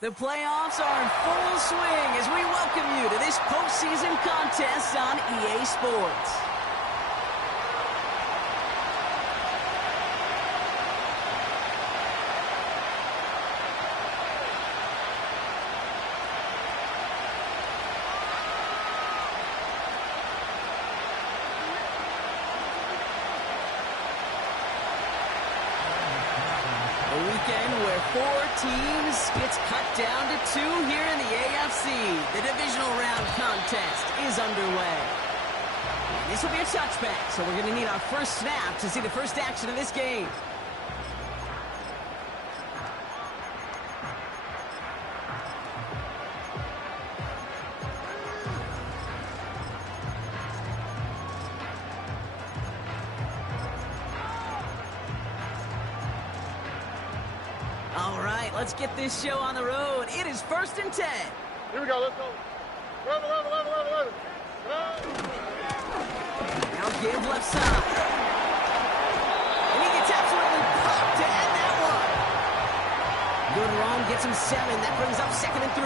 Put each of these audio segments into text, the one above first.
The playoffs are in full swing as we welcome you to this postseason contest on EA Sports. Where 4 teams gets cut down to 2 here in the AFC. The divisional round contest is underway. And this will be a touchback, so we're going to need our first snap to see the first action of this game. All right, let's get this show on the road. It is 1st and 10. Here we go, let's go. Run. Now give left side. And he gets absolutely popped to end that one. Good run, gets him 7. That brings up 2nd and 3.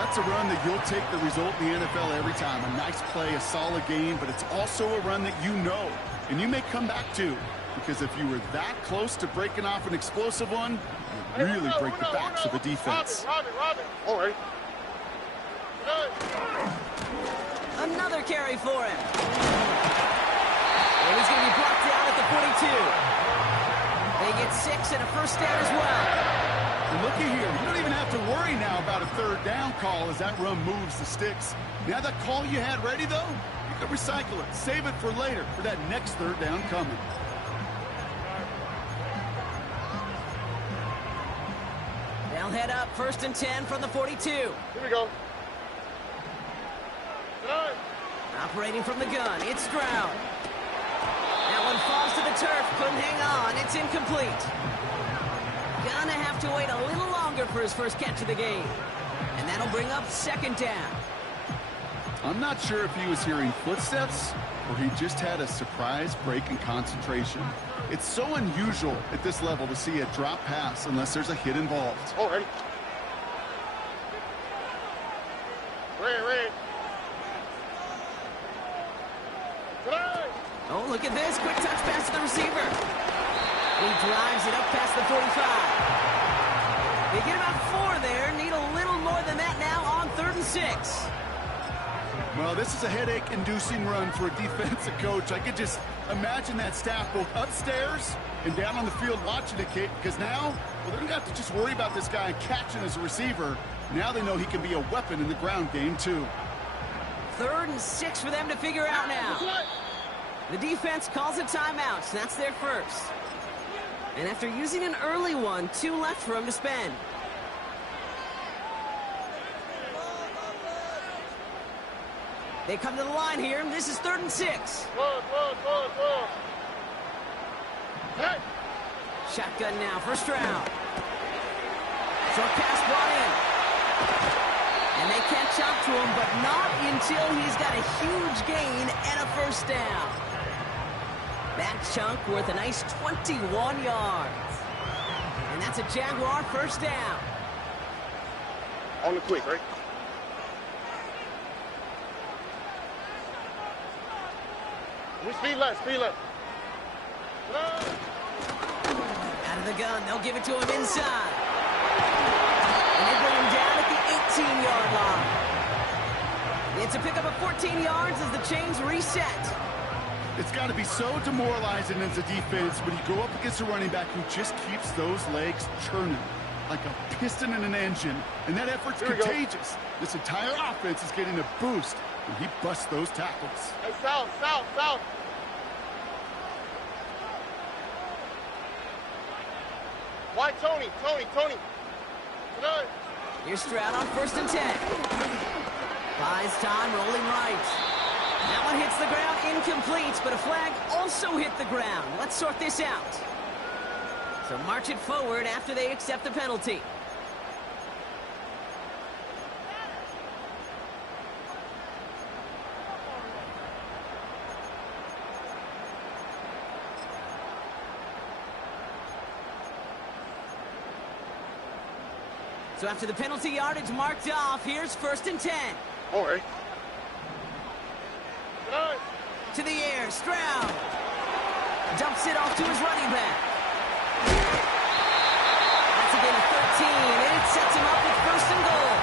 That's a run that you'll take the result in the NFL every time. A nice play, a solid game, but it's also a run that you know, and you may come back to. Because if you were that close to breaking off an explosive one, you really break the backs of the defense. Robin. All right. Another carry for him. And he's going to be brought down at the 42. They get 6 and a first down as well. And looky here, you don't even have to worry now about a 3rd down call as that run moves the sticks. Now that call you had ready, though, you can recycle it, save it for later, for that next 3rd down coming. They'll head up 1st and 10 from the 42. Here we go. Operating from the gun, it's Stroud. That one falls to the turf, couldn't hang on, it's incomplete. Gonna have to wait a little longer for his first catch of the game. And that'll bring up 2nd down. I'm not sure if he was hearing footsteps or he just had a surprise break in concentration. It's so unusual at this level to see a drop pass unless there's a hit involved. All right. Red. Oh, look at this. Quick touch pass to the receiver. He drives it up past the 45. They get about 4 there. Need a little more than that now on 3rd and 6. Well, this is a headache-inducing run for a defensive coach. I could just imagine that staff both upstairs and down on the field watching it, Kate, because now, well, they don't have to just worry about this guy catching as a receiver. Now they know he can be a weapon in the ground game, too. 3rd and 6 for them to figure out now. The defense calls a timeout, so that's their first. And after using an early one, 2 left for him to spend. They come to the line here, and this is 3rd and 6. Hey. Shotgun now, first round. Short pass brought in. And they catch up to him, but not until he's got a huge gain and a first down. That chunk worth a nice 21 yards. And that's a Jaguar first down. On the quick, right? Speed left. Out of the gun, they'll give it to him inside. And they bring him down at the 18-yard line. It's a pickup of 14 yards as the chains reset. It's got to be so demoralizing as a defense when you go up against a running back who just keeps those legs churning like a piston in an engine. And that effort's contagious. This entire offense is getting a boost when he busts those tackles. Hey, south. Why Tony? Here's Stroud on 1st and 10. Buys time, rolling right. That one hits the ground, incomplete, but a flag also hit the ground. Let's sort this out. So march it forward after they accept the penalty. So after the penalty yardage marked off, here's 1st and 10. All right. To the air, Stroud. Dumps it off to his running back. That's a gain of 13, and it sets him up with 1st and goal.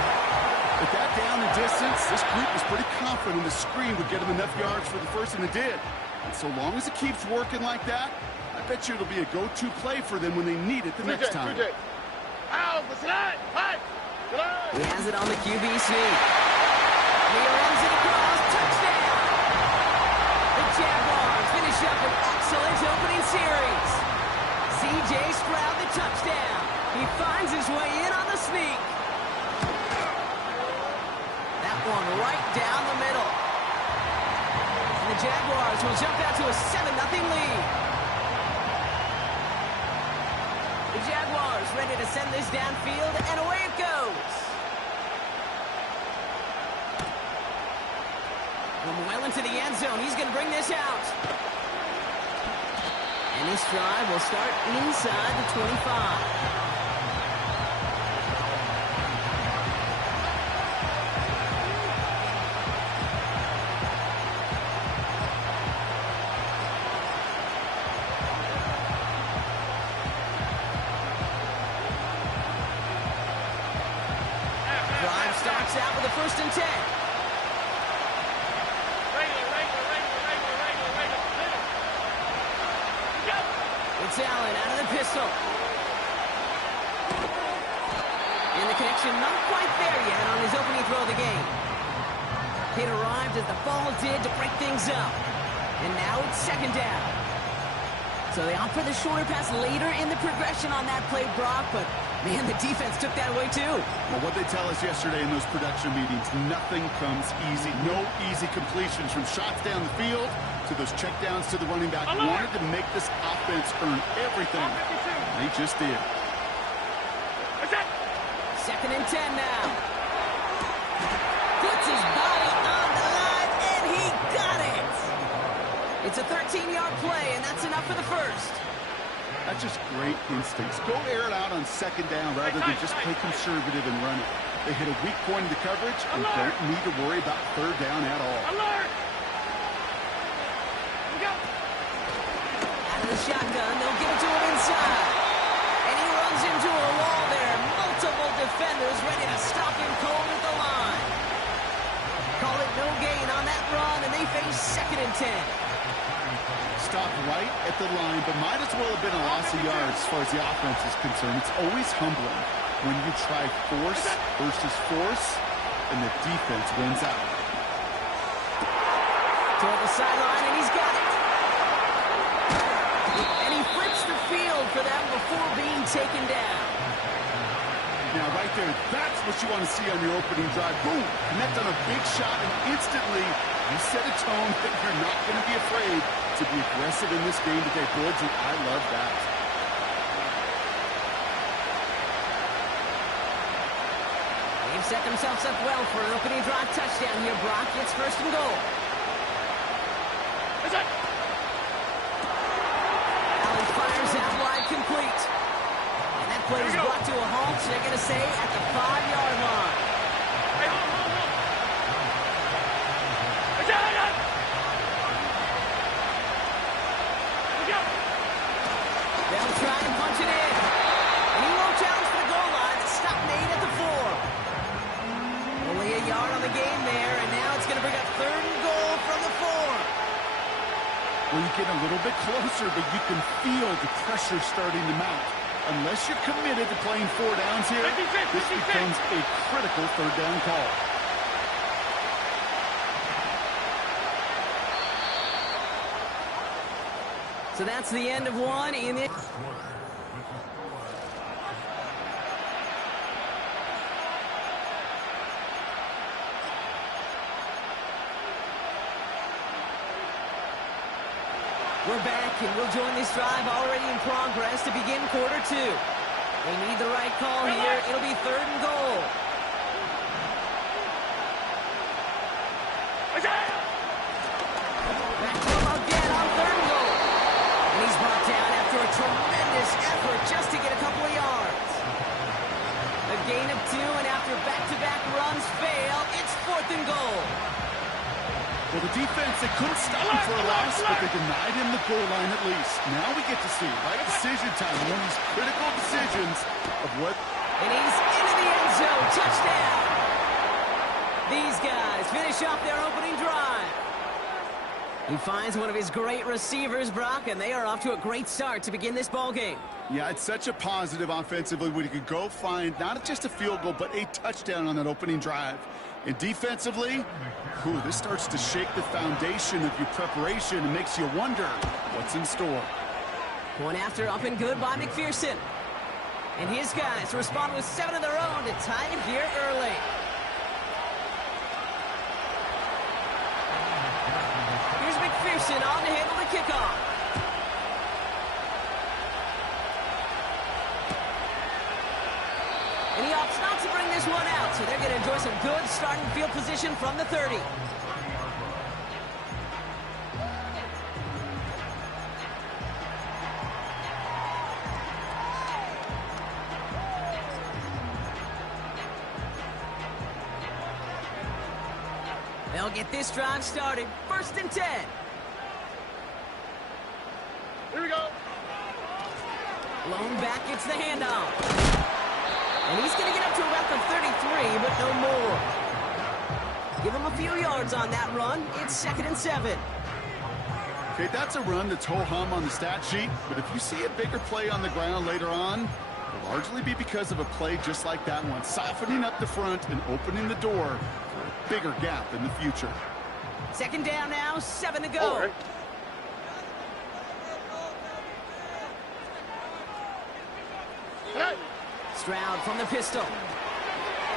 With that down and distance, this group was pretty confident the screen would get him enough yards for the first, and it did. And so long as it keeps working like that, I bet you it'll be a go-to play for them when they need it the next time. He has it on the QB sneak. He runs it across. Touchdown! The Jaguars finish up an excellent opening series. C.J. Stroud the touchdown. He finds his way in on the sneak. That one right down the middle. And the Jaguars will jump out to a 7-0 lead. The Jaguars ready to send this downfield, and away it goes. From well into the end zone, he's going to bring this out. And this drive will start inside the 25. Starts out with a 1st and 10. It's Allen out of the pistol. And the connection not quite there yet on his opening throw of the game. It arrived as the ball did to break things up. And now it's 2nd down. So they opt for the shorter pass later in the progression on that play, Brock, but man, the defense took that away too. Well, what they tell us yesterday in those production meetings, nothing comes easy. No easy completions from shots down the field to those checkdowns to the running back. Wanted to make this offense earn everything. They just did. 2nd and 10 now. Puts his body on the line, and he got it. It's a 13-yard play, and that's enough for the first. That's just great instincts. Go air it out on 2nd down rather than just play conservative and run it. They hit a weak point in the coverage and don't need to worry about 3rd down at all. Alert! Out of the shotgun, they'll give it to him inside. And he runs into a wall there. Multiple defenders ready to stop him cold at the line. Call it no gain on that run, and they face 2nd and 10. Stopped right at the line, but might as well have been a loss of yards as far as the offense is concerned. It's always humbling when you try force versus force, and the defense wins out. Toward the sideline, and he's got it. And he flips the field for them before being taken down. Now, right there, that's what you want to see on your opening drive. Boom! Connect on a big shot, and instantly you set a tone that you're not going to be afraid to be aggressive in this game today. Boards, and I love that. They've set themselves up well for an opening drive touchdown here, Brock. It's 1st and goal. Allen fires out wide, complete. And that play is brought to a halt, they're going to say, at the 5-yard line. They'll try and punch it in. And he won't challenge for the goal line. The stop made at the 4. Only a yard on the game there, and now it's going to bring up 3rd and goal from the 4. Well, you get a little bit closer, but you can feel the pressure starting to mount. Unless you're committed to playing 4 downs here, this becomes a critical 3rd down call. So that's the end of one in it. We're back, and we'll join this drive already in progress to begin quarter 2. They need the right call here. It'll be 3rd and goal. Back to him again on 3rd and goal. And he's brought down after a tremendous effort just to get a couple of yards. The gain of 2, and after back-to-back runs fail, it's 4th and goal. Well, the defense, they couldn't stop him for a loss, but they denied him the goal line at least. Now we get to see, right, decision time, one of these critical decisions of what... And he's into the end zone. Touchdown. These guys finish off their opening drive. He finds one of his great receivers, Brock, and they are off to a great start to begin this ball game. Yeah, it's such a positive offensively when you could go find not just a field goal, but a touchdown on that opening drive. And defensively, this starts to shake the foundation of your preparation and makes you wonder what's in store. One after up and good by McPherson. And his guys respond with 7 of their own to tie it here early. Here's McPherson on to handle the kickoff. And he opts not to bring this one out, so they're going to enjoy some good starting field position from the 30. They'll get this drive started. 1st and 10. Here we go. Lone back gets the handoff. And he's going to get up to about the 33, but no more. Give him a few yards on that run. It's 2nd and 7. Okay, that's a run that's ho-hum on the stat sheet, but if you see a bigger play on the ground later on, it'll largely be because of a play just like that one, softening up the front and opening the door for a bigger gap in the future. 2nd down now, 7 to go. All right. Hey. Stroud from the pistol.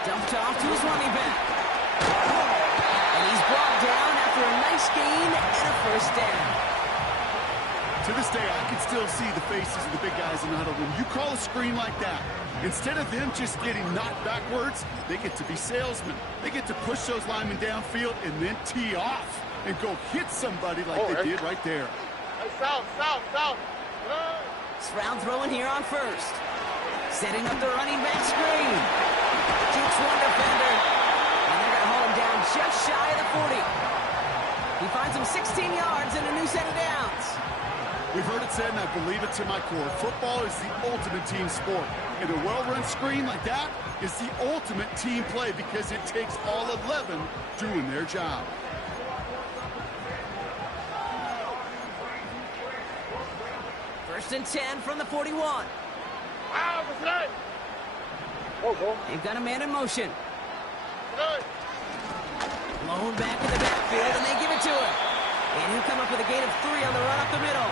Dumped off to his running back. And he's brought down after a nice gain and a 1st down. To this day, I can still see the faces of the big guys in the huddle. When you call a screen like that, instead of them just getting knocked backwards, they get to be salesmen. They get to push those linemen downfield and then tee off and go hit somebody like they did right there. Hey, south. Stroud throwing here on 1st. Setting up the running back screen. Keeps one defender. And they're going to hold him down just shy of the 40. He finds him 16 yards and a new set of downs. We've heard it said, and I believe it to my core, football is the ultimate team sport. And a well-run screen like that is the ultimate team play because it takes all 11 doing their job. First and 10 from the 41. Wow, what's that? Go. They've got a man in motion. Good. Blown back in the backfield, and they give it to him. And he'll come up with a gain of 3 on the run up the middle.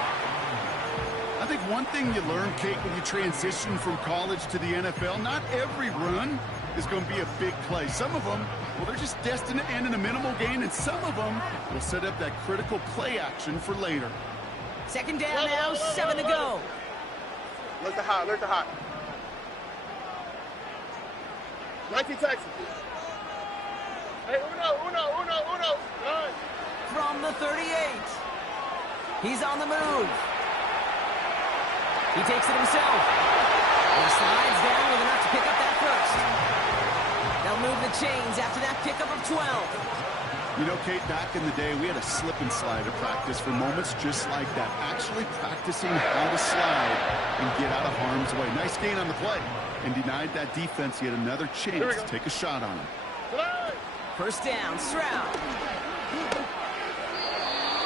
I think one thing you learn, Kate, when you transition from college to the NFL, not every run is going to be a big play. Some of them, well, they're just destined to end in a minimal gain, and some of them will set up that critical play action for later. 2nd down now, 7 to go. Look the hot. 19 Texas. Hey, uno. Good. From the 38. He's on the move. He takes it himself. And he slides down with enough to pick up that 1st. They'll move the chains after that pickup of 12. You know, Kate, back in the day, we had a slip and slide at practice for moments just like that. Actually practicing how to slide and get out of harm's way. Nice gain on the play. And denied that defense yet another chance to take a shot on him. 1st down, Stroud.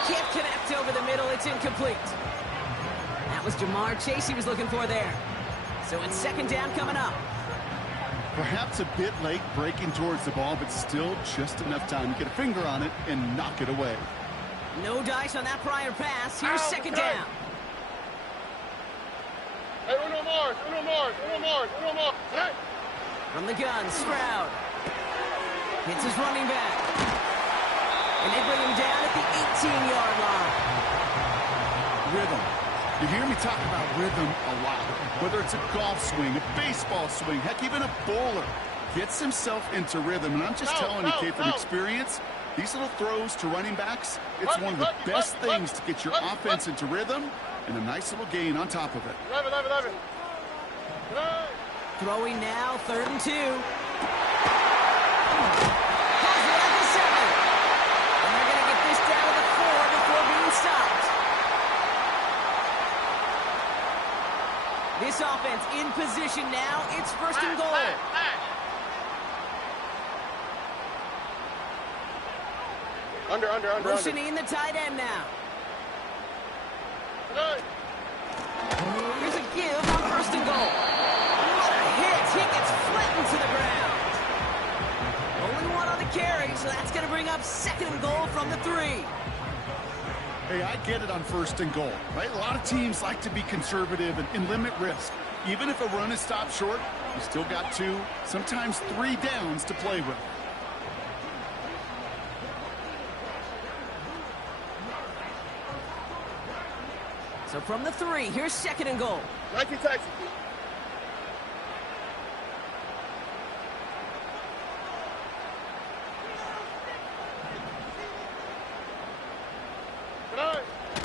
Can't connect over the middle. It's incomplete. That was Jamar Chase he was looking for there. So it's 2nd down coming up. Perhaps a bit late breaking towards the ball, but still just enough time to get a finger on it and knock it away. No dice on that prior pass. Here's 2nd down. Hey, uno more. Hey. From the gun, Stroud. Hits his running back. And they bring him down at the 18-yard line. Rhythm. You hear me talk about rhythm a lot. Whether it's a golf swing, a baseball swing, heck, even a bowler gets himself into rhythm. And I'm just telling you, Kate, from experience, these little throws to running backs, it's one of the best things to get your offense into rhythm and a nice little gain on top of it. 11. Throwing now, 3rd and 2. Has it at the 7. And they're going to get this down to the 4 before being stopped. This offense in position now. It's 1st and goal. Under. Motioning the tight end now. Here's a give on 1st and goal. What a hit. He gets flattened to the ground. Only one on the carry, so that's going to bring up 2nd and goal from the 3. Hey, I get it on 1st and goal, right? A lot of teams like to be conservative and limit risk. Even if a run is stopped short, you still got 2, sometimes 3 downs to play with. So from the 3, here's 2nd and goal. 19 Texas.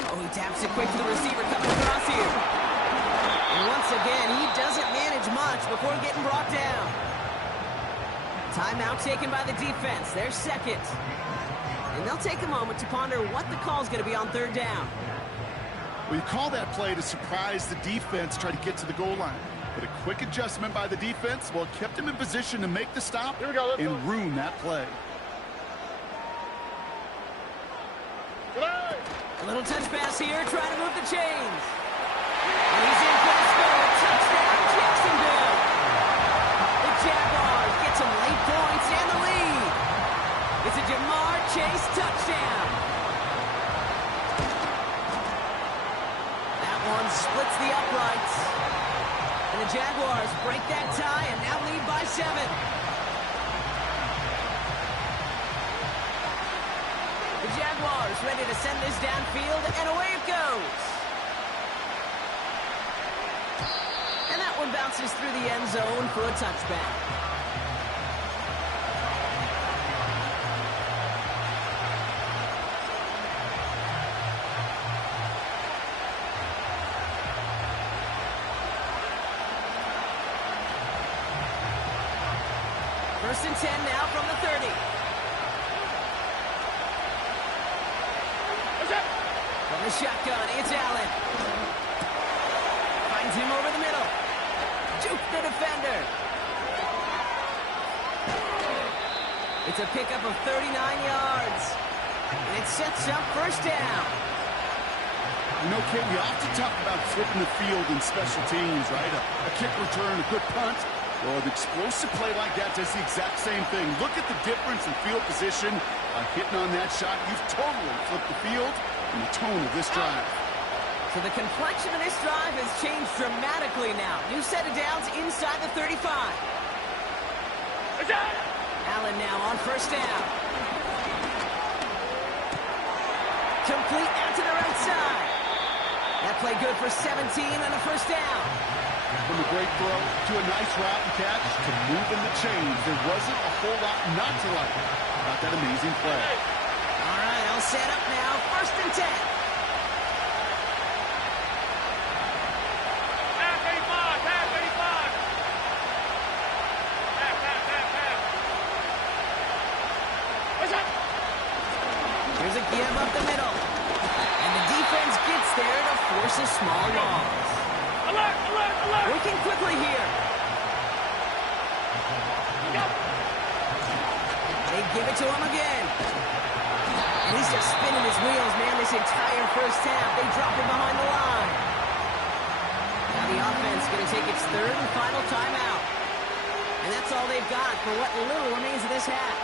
Oh, he taps it quick to the receiver coming across here. And once again, he doesn't manage much before getting brought down. Timeout taken by the defense. They're 2nd. And they'll take a moment to ponder what the call's going to be on 3rd down. Well, you call that play to surprise the defense, try to get to the goal line. But a quick adjustment by the defense, well, kept him in position to make the stop and ruin that play. A little touch pass here, trying to move the chains. And he's in for the score. Touchdown, Jacksonville. The Jaguars get some late points and the lead. It's a Jamar Chase touchdown. That one splits the uprights. And the Jaguars break that tie and now lead by 7. The Jaguars ready to send this downfield, and away it goes. And that one bounces through the end zone for a touchback. First and 10 now from the 30. From the shotgun, it's Allen. Finds him over the middle. Juke the defender. It's a pickup of 39 yards. And it sets up 1st down. You know, Kate, we often talk about flipping the field in special teams, right? A kick return, a good punt. Well, an explosive play like that does the exact same thing. Look at the difference in field position. Hitting on that shot, you've totally flipped the field and the tone of this drive. So the complexion of this drive has changed dramatically now. New set of downs inside the 35. Allen now on 1st down. Complete out to the right side. That play good for 17 on the 1st down. From a great throw to a nice route and catch to moving the chains. There wasn't a whole lot not to like about that amazing play. All right, all set up now. 1st and 10. Here's a give up the middle. And the defense gets there to force a small loss. Working quickly here. They give it to him again. And he's just spinning his wheels, man, this entire 1st half. They drop him behind the line. Now the offense going to take its 3rd and final timeout. And that's all they've got for what little remains of this half.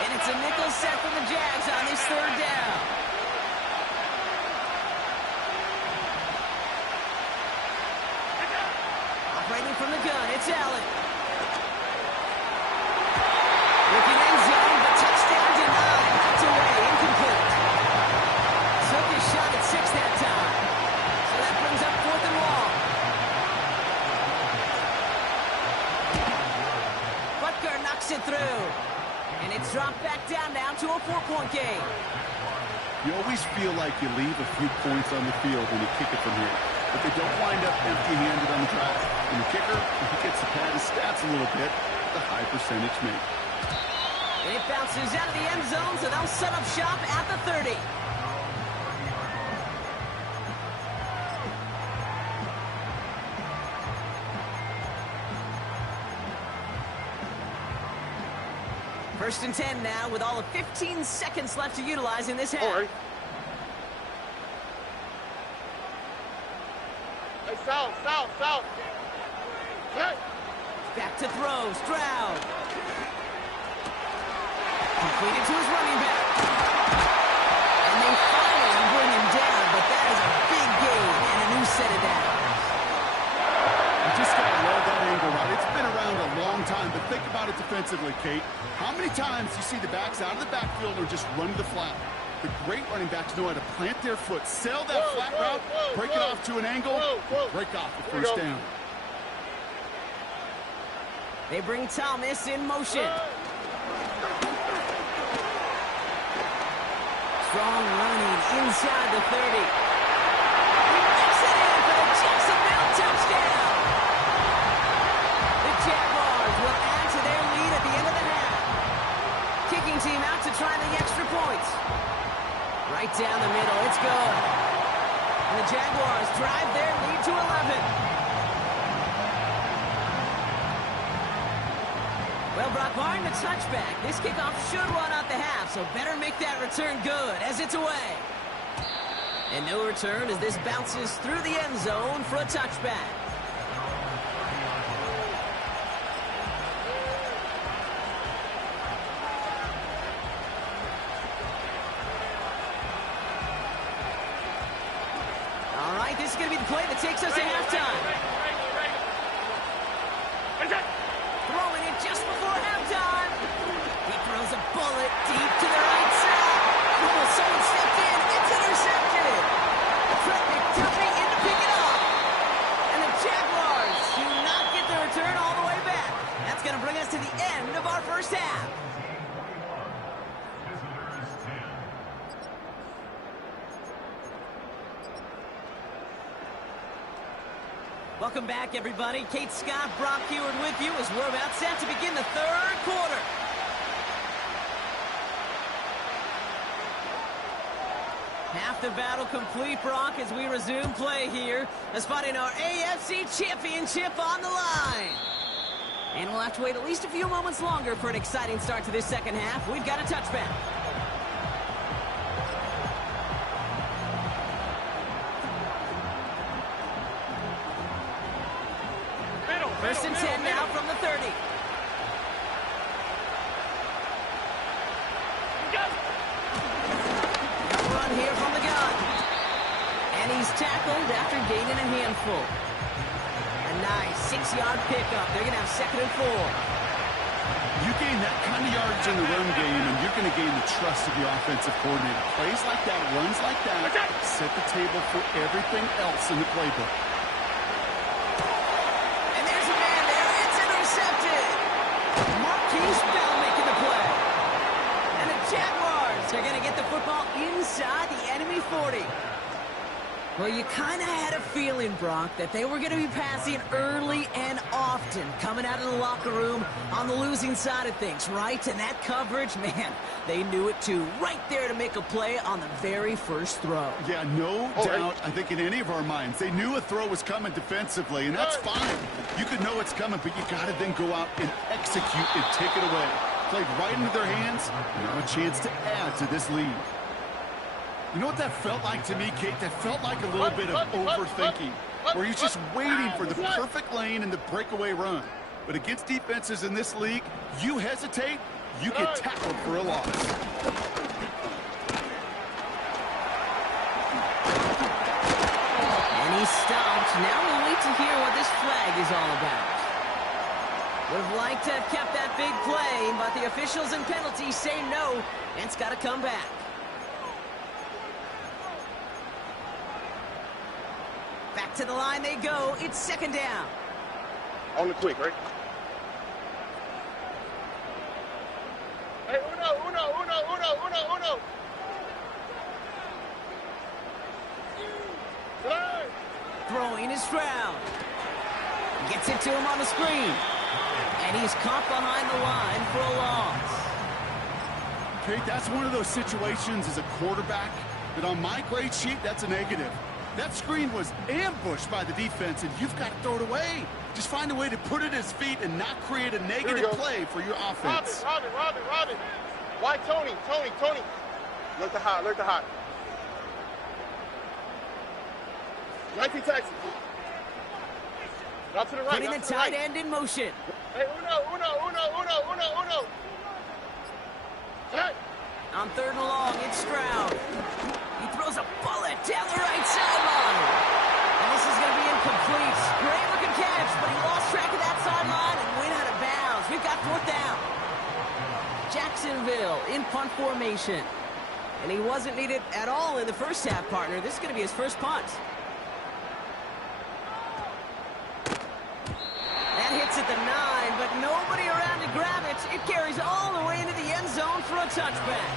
And it's a nickel set for the Jags on this 3rd down. Operating from the gun, it's Allen. Looking end zone, but touchdown denied. Knocked away, incomplete. Took his shot at 6 that time. So that brings up 4th and long. Butker knocks it through. And it's dropped back down to a 4-point game. You always feel like you leave a few points on the field when you kick it from here. but they don't wind up empty-handed on the drive. And the kicker, he gets to pad his stats a little bit, the high percentage make. And it bounces out of the end zone, so they'll set up shop at the 30. First and 10 now, with all of 15 seconds left to utilize in this half. Hey, south. Hey. Back to throw, Stroud. Completed to his running back. And they finally bring him down, but that is a big gain and a new set of downs. You just got to love that angle, right? It's been around a long time, but think about it defensively, Kate. How many times do you see the backs out of the backfield or just run to the flat? The great running backs know how to plant their foot, sail that flat route, break it off to an angle, and break off the first down. They bring Thomas in motion. Strong running inside the 30. He makes it in for the Jacksonville touchdown. The Jaguars will add to their lead at the end of the half. Kicking team out to try the extra points. Right down the middle, it's good. And the Jaguars drive their lead to 11. Well, Brock, barring the touchback, this kickoff should run out the half, so better make that return good as it's away. And no return as this bounces through the end zone for a touchback. All right, this is going to be the play that takes us to halftime. Throwing it just before halftime. He throws a bullet deep to the right side. Oh, someone stepped in. It's intercepted. Fred McDuffie in to pick it up. And the Jaguars do not get the return all the way back. That's going to bring us to the end of our first half. Welcome back, everybody. Kate Scott, Brock Heward with you as we're about set to begin the third quarter. Half the battle complete, Brock, as we resume play here, as fighting our AFC Championship on the line. And we'll have to wait at least a few moments longer for an exciting start to this second half. We've got a touchback. First and 10 now from the 30. Run here from the gun. And he's tackled after gaining a handful. A nice 6-yard pickup. They're going to have 2nd and 4. You gain that kind of yardage in the run game, and you're going to gain the trust of the offensive coordinator. Plays like that, runs like that, set the table for everything else in the playbook. They're going to get the football inside the enemy 40. Well, you kind of had a feeling, Brock, that they were going to be passing early and often, coming out of the locker room on the losing side of things, right? And that coverage, man, they knew it too. Right there to make a play on the very first throw. Yeah, no doubt, I think in any of our minds, they knew a throw was coming defensively, and that's fine. You could know it's coming, but you got to then go out and execute and take it away. Played right into their hands, and now a chance to add to this lead. You know what that felt like to me, Kate? That felt like a little bit of overthinking, where he's just waiting for the perfect lane and the breakaway run. But against defenses in this league, you hesitate, you get tackled for a loss. And he's stopped. Now we'll wait to hear what this flag is all about. Would have liked to have kept that big play, but the officials and penalties say no, and it's got to come back. Back to the line they go. It's 2nd down. On the quick, right? Hey, uno. Throwing is Stroud. Gets it to him on the screen. And he's caught behind the line for a loss. Okay, that's one of those situations as a quarterback that on my grade sheet, that's a negative. That screen was ambushed by the defense, and you've got to throw it away. Just find a way to put it at his feet and not create a negative play for your offense. Robin. Why Tony? Look to hot. Right Texas. Not to the right. Putting the tight end in motion. Hey, uno. Hey. On 3rd and long, it's Stroud. He throws a bullet down the right sideline. And this is going to be incomplete. Great looking catch, but he lost track of that sideline and went out of bounds. We've got 4th down. Jacksonville in punt formation. And he wasn't needed at all in the first half, partner. This is going to be his first punt. That hits at the 9, but nobody around to grab it. It carries all the way into the end zone for a touchback.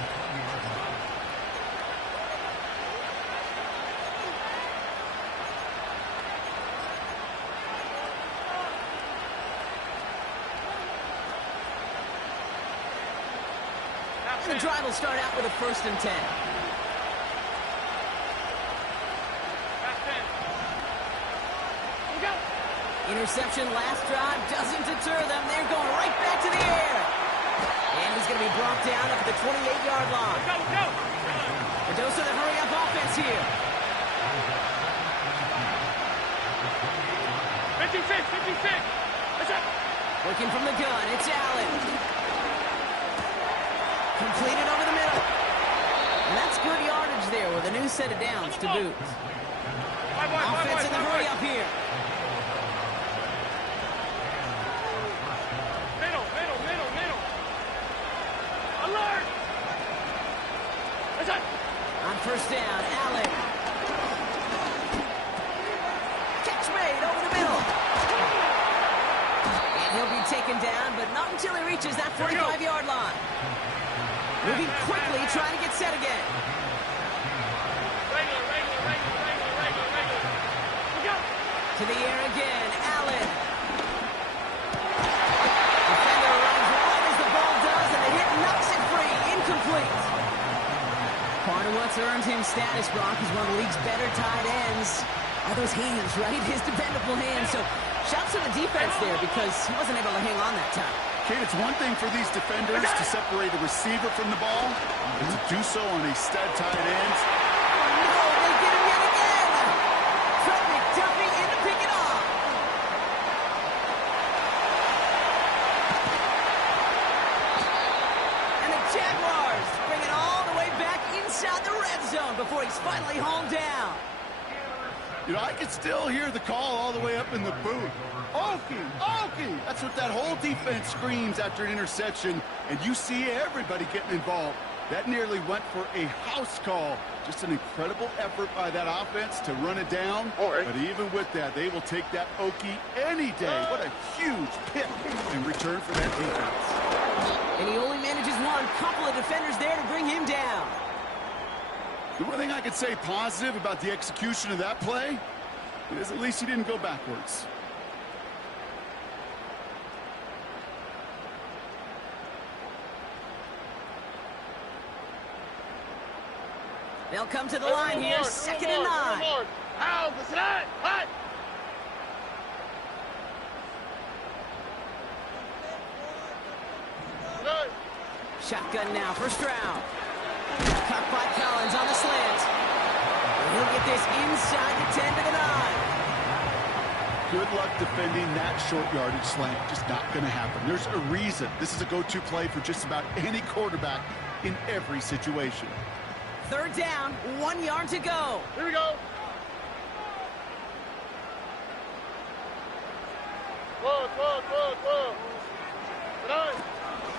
The drive will start out with a 1st and 10. Interception last drive doesn't deter them. They're going right back to the air. And he's going to be brought down up at the 28-yard line. Go. Cardoso, the hurry-up offense here. 56. That's it. Working from the gun, it's Allen. Completed over the middle. And that's good yardage there with a new set of downs to boot. Offense in the hurry-up here. Middle. Alert! That's it. On 1st down, Allen. Catch made over the middle. And he'll be taken down, but not until he reaches that 45-yard line. Moving quickly, trying to get set again. Regular. To the air again, Allen. Defender runs right as the ball does, and the hit knocks it free. Incomplete. Part of what's earned him status, Brock, is one of the league's better tight ends. All those hands, right? His dependable hands. So shouts to the defense there because he wasn't able to hang on that time. Kate, it's one thing for these defenders to separate a receiver from the ball, but to do so on a stud tight end. No, they get him yet again. Trent McDuffie in to pick it off. And the Jaguars bring it all the way back inside the red zone before he's finally hauled down. You know, I can still hear the call all the way up in the booth. Okie! That's what that whole defense screams after an interception, and you see everybody getting involved. That nearly went for a house call. Just an incredible effort by that offense to run it down. Right. But even with that, they will take that Okie any day. What a huge pick in return for that defense. And he only manages one couple of defenders there to bring him down. The one thing I could say positive about the execution of that play is at least he didn't go backwards. They'll come to the line here, 2nd and 9. Ow, what's that? Hot! Shotgun now for Stroud. Cut by Collins on the slant. And he'll get this inside the 10 to the 9. Good luck defending that short yardage slant. Just not going to happen. There's a reason this is a go-to play for just about any quarterback in every situation. 3rd down, 1 yard to go. Here we go. Whoa.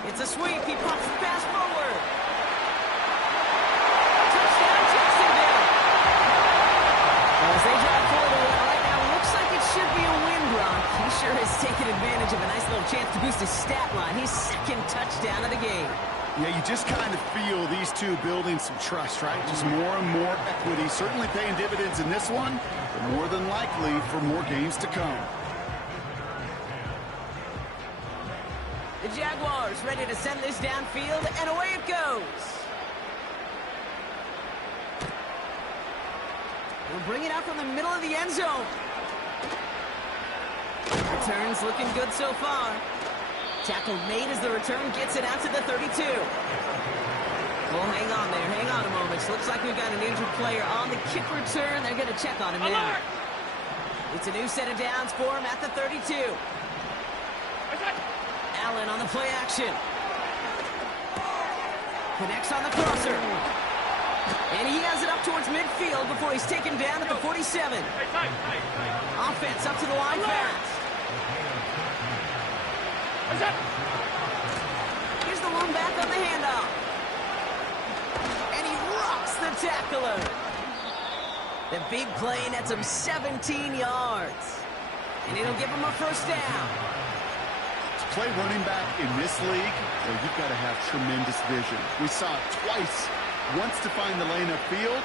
It's a sweep. He pops the pass forward. Touchdown, Jacksonville. As they drive forward right now, looks like it should be a win, Brock. He sure has taken advantage of a nice little chance to boost his stat line. His 2nd touchdown of the game. Yeah, you just kind of feel these two building some trust, right? Just more and more equity. Certainly paying dividends in this one, but more than likely for more games to come. The Jaguars ready to send this downfield, and away it goes. We'll bring it out from the middle of the end zone. Return's looking good so far. Tackle made as the return gets it out to the 32. Well, hang on there. Hang on a moment. Looks like we've got an injured player on the kick return. They're going to check on him now. It's a new set of downs for him at the 32. Allen on the play action. Connects on the crosser. And he has it up towards midfield before he's taken down at the 47. Offense up to the line fast. Here's the one back on the handoff. And he rocks the tackler. The big play nets him 17 yards. And it'll give him a first down. To play running back in this league, well, you've got to have tremendous vision. We saw it twice. Once to find the lane upfield,